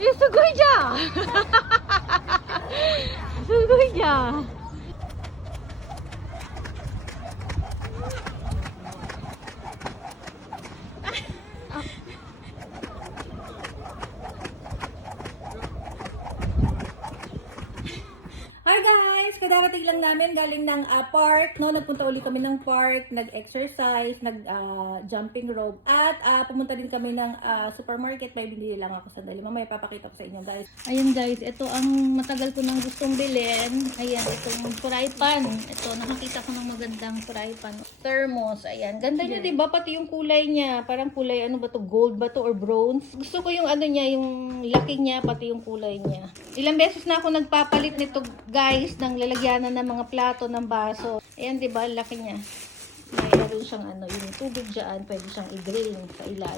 Sugoy dya! Sugoy dya! Hi guys! Kadarating lang namin galing ng park. No? Nagpunta ulit kami ng park, nag-exercise, nag-jumping rope, at pumunta din kami ng supermarket. May binili lang ako sandali. Mamaya papakita ko sa inyo guys. Ayan guys, ito ang matagal ko nang gustong bilhin. Ayan, itong fry pan. Ito, nakakita ko ng magandang fry pan. Thermos, ayan. Ganda niya, diba? Pati yung kulay niya. Parang kulay, ano ba to? Gold ba to or bronze? Gusto ko yung ano niya, yung laki niya, pati yung kulay niya. Ilang beses na ako nagpapalit nito guys, ng lalagyanan ng mga plato, ng baso. Ayan, diba? Laki niya. Mayroon siyang ano, yung tubig dyan, pwede siyang i-drain sa ilalim.